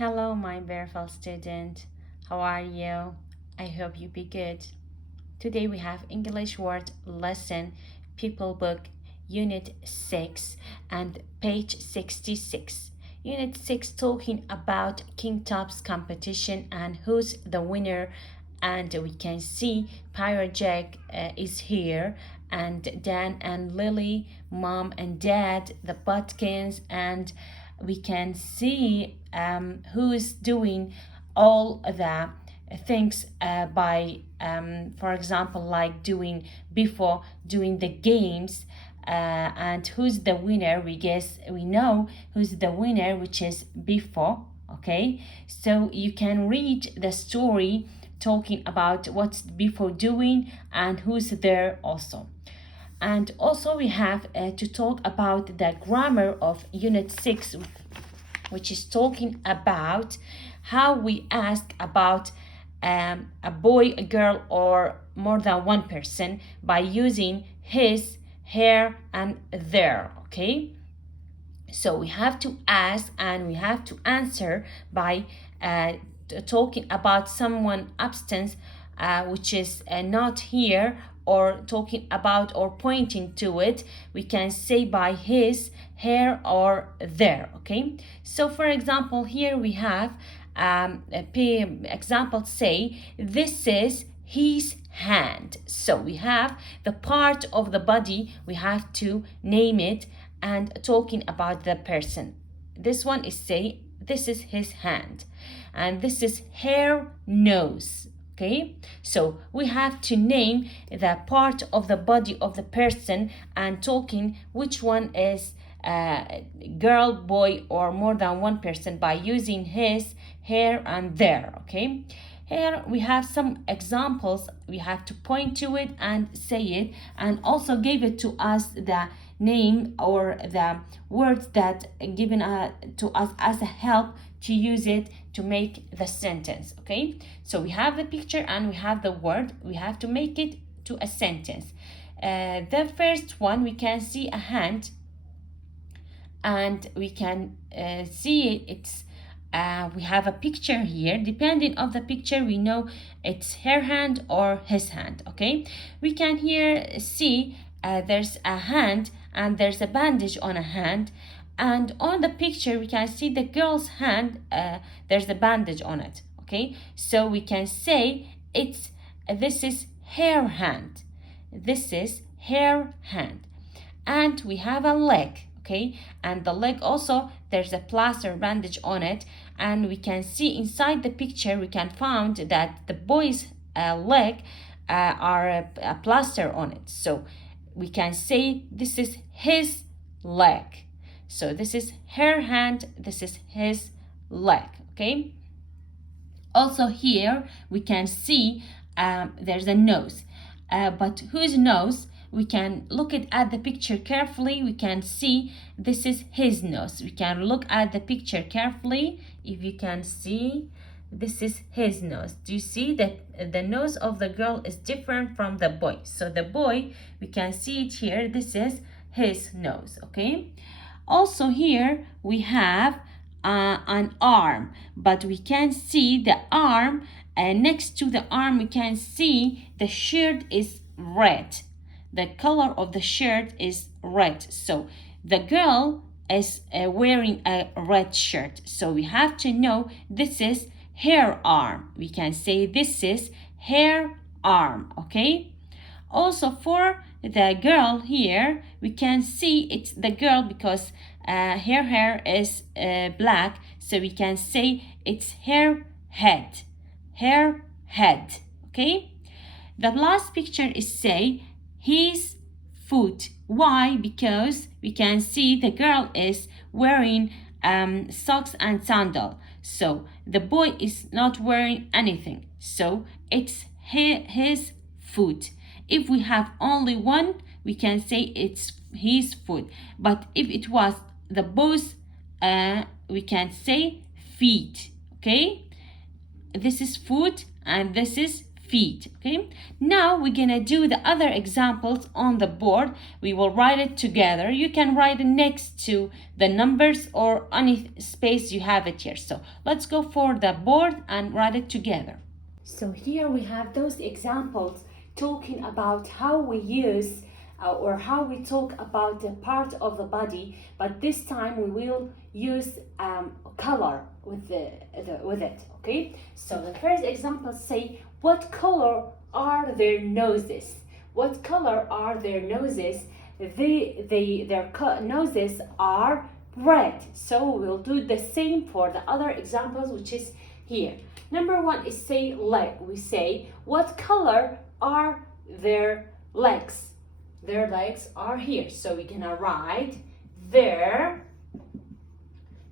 Hello, my beautiful student. How are you? I hope you be good. Today we have English word lesson, People book, Unit 6 and page 66. Unit 6 talking about King Top's competition and who's the winner. And we can see Pirate Jack is here, and Dan and Lily, mom and dad, the Butkins, and we can see who is doing all the things by for example, like doing before doing the games, and who's the winner. We know who's the winner, which is before. Okay, so you can read the story talking about what's before doing and who's there also. And also we have to talk about the grammar of unit 6, which is talking about how we ask about a boy, a girl, or more than one person by using his, her, and their. Okay, so we have to ask and we have to answer by talking about someone absence, which is not here, or talking about or pointing to it. We can say by his, her, or their. Okay, so for example, here we have example say this is his hand. So we have the part of the body, we have to name it and talking about the person. This one is say this is his hand, and this is her nose. Okay, so we have to name the part of the body of the person and talking which one is girl, boy, or more than one person by using his, her, and their. Okay, here we have some examples. We have to point to it and say it, and also give it to us the name or the words that given to us as a help to use it to make the sentence. Okay, so we have the picture and we have the word. We have to make it to a sentence. The first one, we can see a hand, and we can see it's we have a picture here. Depending on the picture, we know it's her hand or his hand. Okay, we can here see there's a hand and there's a bandage on a hand, and on the picture we can see the girl's hand, there's a bandage on it. Okay, so we can say it's this is her hand, this is her hand. And we have a leg. Okay, and the leg also there's a plaster bandage on it, and we can see inside the picture we can find that the boy's leg are a plaster on it. So we can say this is his leg. So this is her hand, this is his leg. Okay, also here we can see there's a nose, but whose nose? We can look at the picture carefully. We can see this is his nose. We can look at the picture carefully. If you can see, this is his nose. Do you see that the nose of the girl is different from the boy? So the boy, we can see it here. This is his nose. Okay, also here we have an arm, but we can see the arm, next to the arm we can see the shirt is red. The color of the shirt is red. So the girl is wearing a red shirt. So we have to know this is her arm. We can say this is her arm. Okay, also for the girl here, we can see it's the girl because her hair is black. So we can say it's her head. Her head. Okay, the last picture is say his foot. Why? Because we can see the girl is wearing socks and sandal. So the boy is not wearing anything. So it's his foot. If we have only one, we can say it's his foot. But if it was the both, we can say feet. Okay? This is foot and this is feet. Okay, now we're gonna do the other examples on the board. We will write it together. You can write it next to the numbers or any space you have it here. So let's go for the board and write it together. So here we have those examples talking about how we use or how we talk about the part of the body, but this time we will use color with it. Okay, so the first example say, what color are their noses? What color are their noses? Their noses are red. So we'll do the same for the other examples, which is here. Number one is say leg. We say, what color are their legs? Their legs are here. So we're gonna write their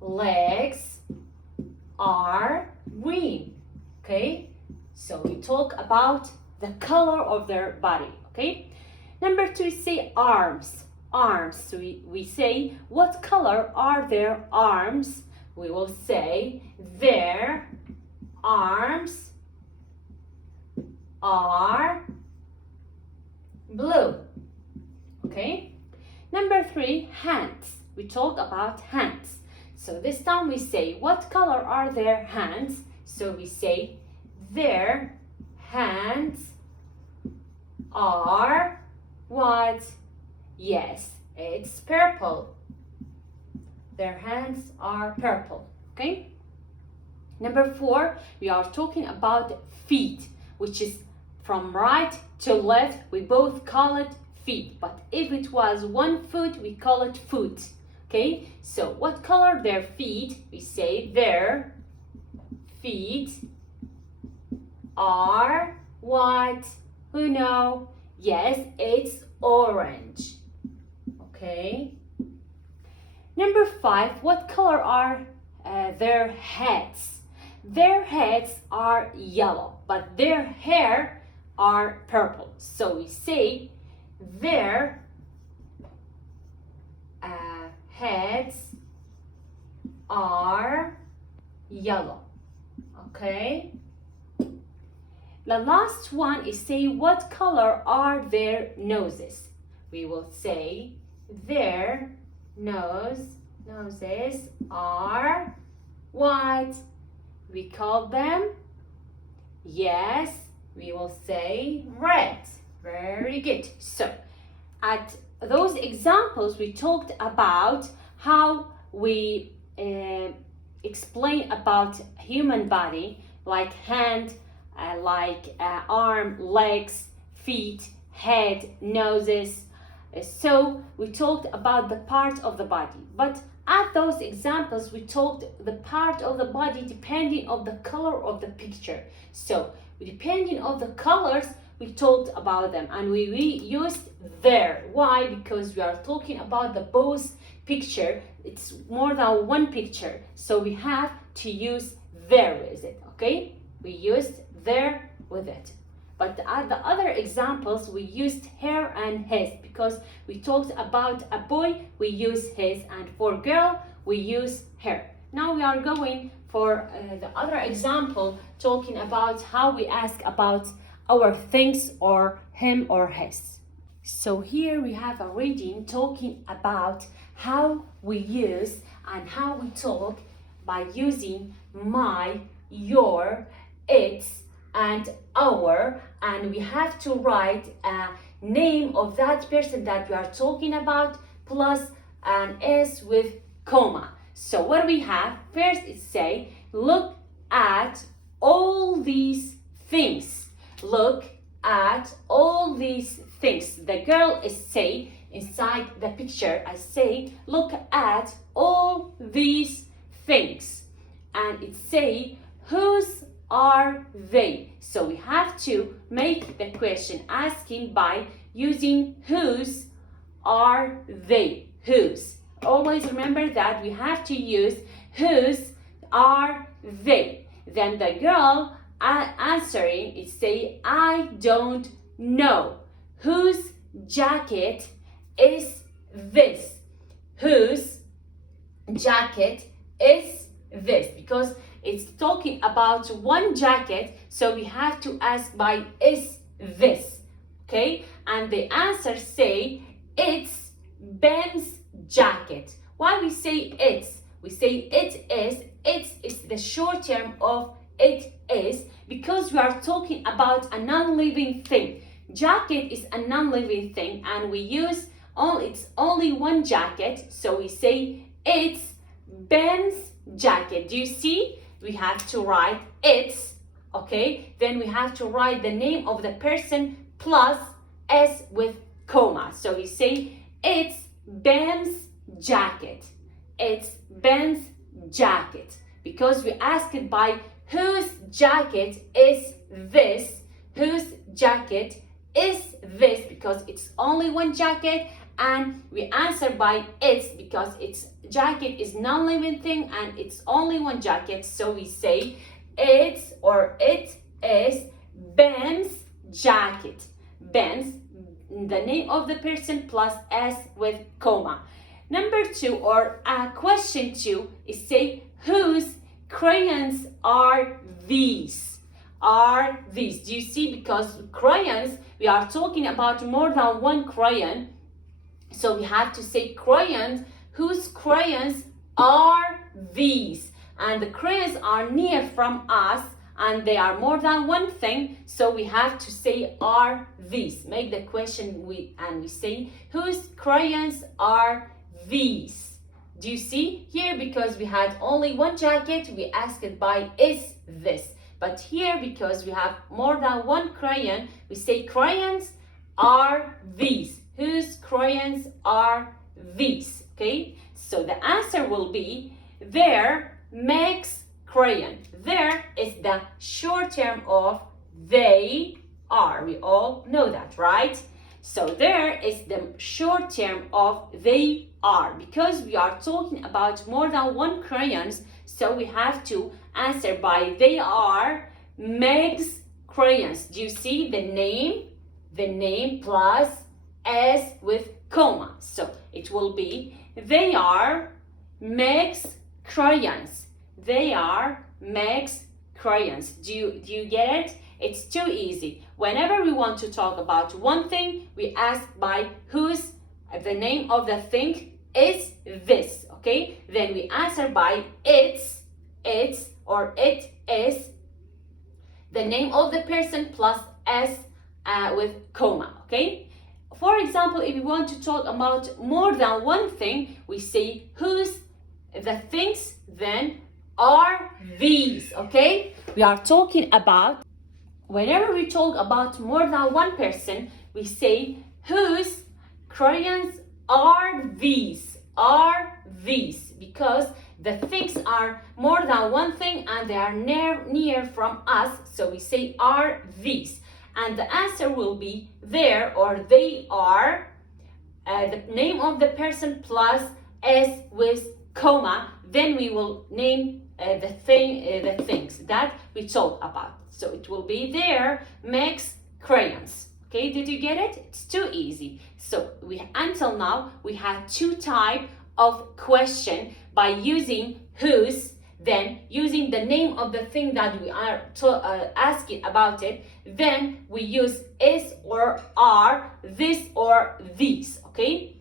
legs are green. Okay, so we talk about the color of their body. Okay, number two is say arms. Arms. So we say, what color are their arms? We will say their arms are blue. Okay, number three, hands. We talk about hands. So this time we say, what color are their hands? So we say their hands are what? Yes, it's purple. Their hands are purple. Okay, number four, we are talking about feet, which is from right to left. We both call it feet, but if it was one foot, we call it foot. Okay, so what color their feet? We say their feet are what? Who know? Yes, it's orange. Okay, number five, what color are their heads? Their heads are yellow, but their hair are purple. So we say their heads are yellow. Okay, the last one is say, what color are their noses? We will say their noses are what? We call them, yes, we will say red. Very good. So at those examples, we talked about how we explain about human body, like hand, arm, legs, feet, head, noses. So we talked about the part of the body. But at those examples, we talked the part of the body depending on the color of the picture. So depending on the colors, we talked about them, and we used their. Why? Because we are talking about the both picture. It's more than one picture, so we have to use their with it. Okay, we used their with it. But at the other examples, we used her and his, because we talked about a boy, we use his, and for girl, we use her. Now we are going for the other example, talking about how we ask about our things or him or his. So here we have a reading talking about how we use and how we talk by using my, your, its, and our, and we have to write a name of that person that we are talking about plus an S with comma. So what we have first is say, look at all these things. Look at all these things. The girl is say inside the picture, I say, look at all these things. And it say, whose are they? So we have to make the question asking by using whose are they. Whose. Always remember that we have to use whose are they. Then the girl answering is say, I don't know. Whose jacket is this? Whose jacket is this? Because it's talking about one jacket, So we have to ask by is this, okay? And the answer say it's Ben's jacket. Why we say it's? We say it is the short term of it is because we are talking about a non-living thing. Jacket is a non-living thing and we use it's only one jacket, so we say it's Ben's jacket. Do you see? We have to write it's, okay? Then we have to write the name of the person plus s with comma. So we say it's Ben's jacket. It's Ben's jacket because we asked it by whose jacket is this? Whose jacket is this? Because it's only one jacket, and we answer by it's because its jacket is non-living thing and it's only one jacket. So we say it's or it is Ben's jacket. Ben's, the name of the person plus s with comma. Number 2 or question 2 is say whose crayons are these? Are these? Do you see? Because crayons, we are talking about more than one crayon. So we have to say crayons. Whose crayons are these? And the crayons are near from us and they are more than one thing. So we have to say are these. Make the question we say whose crayons are these? Do you see? Here because we had only one jacket, we asked it by is this. But here because we have more than one crayon, we say crayons are these. Whose crayons are these? Okay, so the answer will be their Meg's crayon. There is the short term of they are. We all know that, right? So there is the short term of they are because we are talking about more than one crayons. So we have to answer by they are Meg's crayons. Do you see the name? The name plus s with comma. So it will be they are Meg's crayons. They are Meg's crayons. Do you get it? It's too easy. Whenever we want to talk about one thing, we ask by whose the name of the thing is this, okay? Then we answer by it's or it is the name of the person plus s with comma, okay? For example, if we want to talk about more than one thing, we say whose the things then are these, okay? We are talking about, whenever we talk about more than one person, we say whose crayons are these, because the things are more than one thing and they are near from us, so we say are these. And the answer will be there or they are the name of the person plus s with comma. Then we will name the things that we talk about. So it will be there Meg's crayons. Okay, did you get it? It's too easy. So until now we had two types of question by using whose, then using the name of the thing that we are asking about it, then we use is or are, this or these, okay?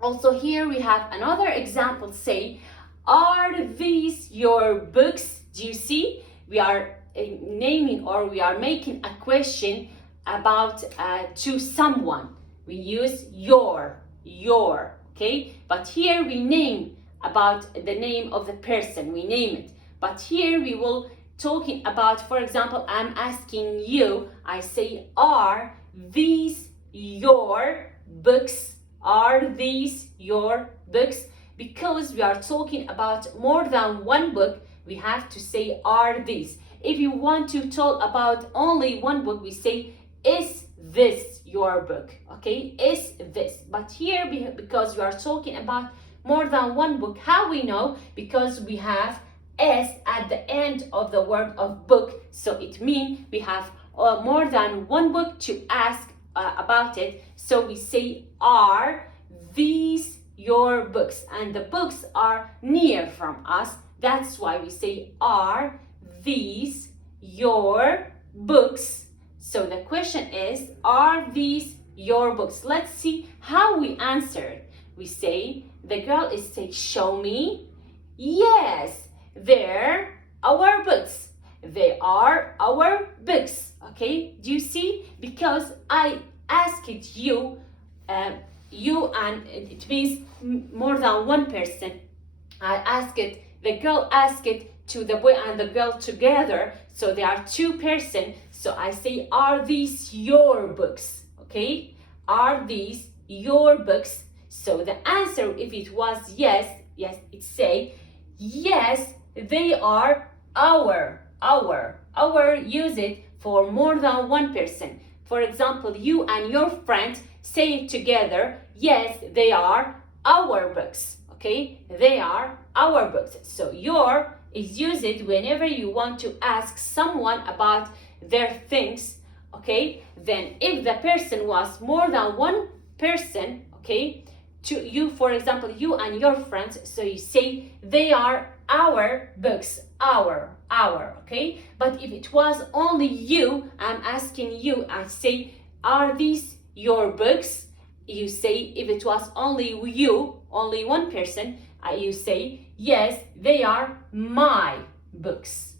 Also here we have another example, say, are these your books? Do you see? We are naming or we are making a question about to someone. We use your, okay? But here we name about the name of the person, we name it. But here we will talking about, for example, I'm asking you, I say, are these your books? Are these your books? Because we are talking about more than one book, we have to say are these. If you want to talk about only one book, we say is this your book, okay? Is this. But here, because we are talking about more than one book, how we know? Because we have s at the end of the word of book, so it means we have more than one book to ask about it. So we say are these your books, and the books are near from us. That's why we say are these your books? So the question is, are these your books? Let's see how we answer. We say, the girl is saying, show me. Yes, they're our books. They are our books. Okay, do you see? Because I asked you, you, and it means more than one person. I asked it, the girl asked it to the boy and the girl together, so there are two persons. So I say, are these your books? Okay, are these your books? So the answer, if it was yes, it say, yes, they are our. Use it for more than one person. For example, you and your friend say it together, yes, they are our books. Okay, they are our books. So your is used whenever you want to ask someone about their things. Okay, then if the person was more than one person, okay, to you, for example, you and your friends, so you say they are our books, our, okay. But if it was only you, I'm asking you, I say, are these your books? You say, if it was only you, only one person, you say, yes, they are my books.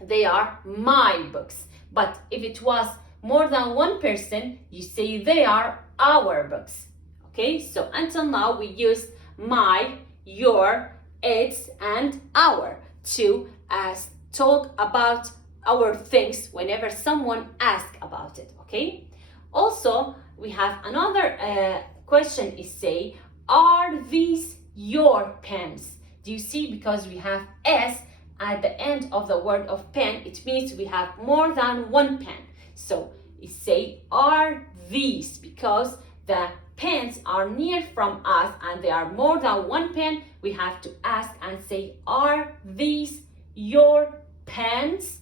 They are my books. But if it was more than one person, you say they are our books. Okay, so until now we used my, your, its, and our to talk about our things whenever someone asks about it. Okay, also we have another question is say, are these your pens? Do you see? Because we have s at the end of the word of pen, it means we have more than one pen. So it say, are these? Because the pens are near from us and there are more than one pen, we have to ask and say, are these your pens?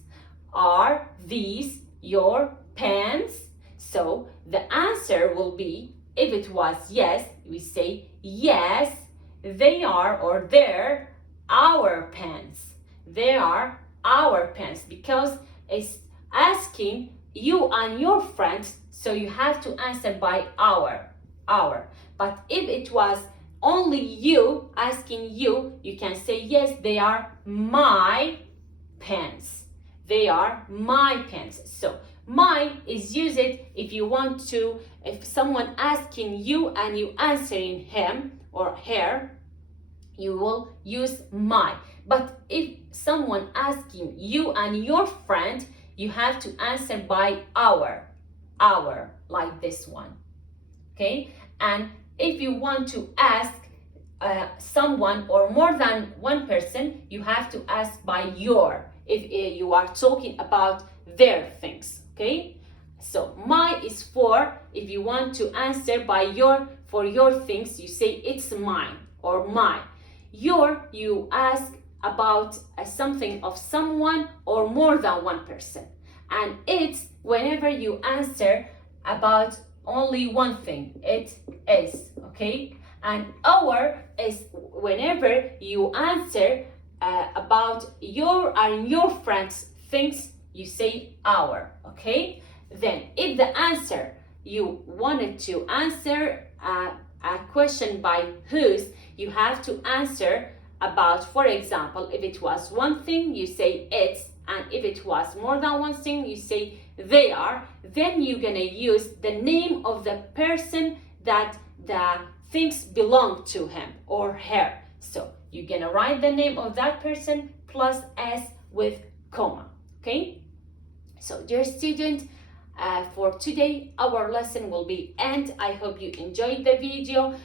Are these your pens? So the answer will be, if it was yes, we say, yes, they are, or they're our pens. They are our pens, because it's asking you and your friends, so you have to answer by our. But if it was only you asking you, you can say, yes, they are my pens. They are my pens. So my is used if you want to, if someone asking you and you answering him or her, you will use my. But if someone asking you and your friend, you have to answer by our, like this one. Okay, and if you want to ask someone or more than one person, you have to ask by your, if you are talking about their things. Okay, so my is for, if you want to answer by your, for your things, you say it's mine or my. Your, you ask about something of someone or more than one person. And it's whenever you answer about only one thing, it is. Okay, and our is whenever you answer about your and your friends things, you say our. Okay, then if the answer you wanted to answer a question by whose, you have to answer about, for example, if it was one thing, you say it's, and if it was more than one thing, you say they are. Then you're gonna use the name of the person that the things belong to him or her. So you're gonna write the name of that person plus s with comma. Okay, so dear student, for today our lesson will be end. I hope you enjoyed the video.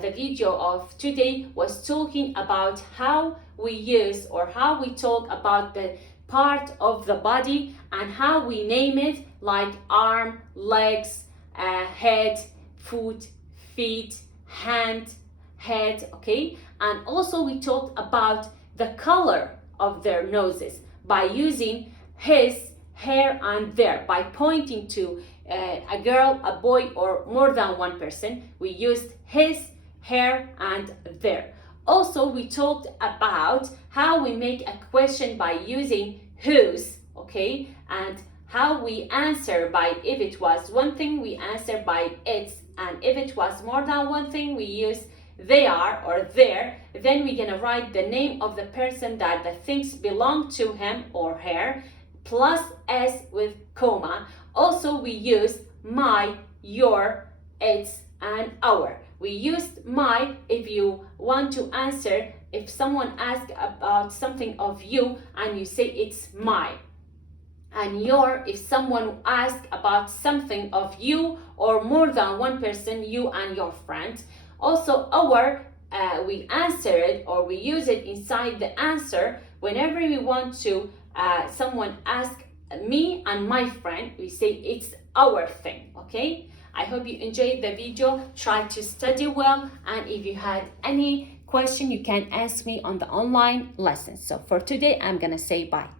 The video of today was talking about how we use or how we talk about the part of the body and how we name it, like arm, legs, head, foot, feet, hand, head. Okay, and also we talked about the color of their noses by using his, her, and their. By pointing to a girl, a boy, or more than one person, we used his, her, and their. Also, we talked about how we make a question by using whose. okay? And how we answer by, if it was one thing, we answer by its, and if it was more than one thing, we use they are or their. Then we're gonna write the name of the person that the things belong to him or her, plus s with comma. Also, we use my, your, its, and our. We used my if you want to answer, if someone asks about something of you and you say it's my. And your if someone asks about something of you or more than one person, you and your friend. Also, our, we answer it or we use it inside the answer whenever we want to, someone ask me and my friend, we say it's our thing, okay? I hope you enjoyed the video. Try to study well, and if you had any question, you can ask me on the online lessons. So for today, I'm gonna say bye.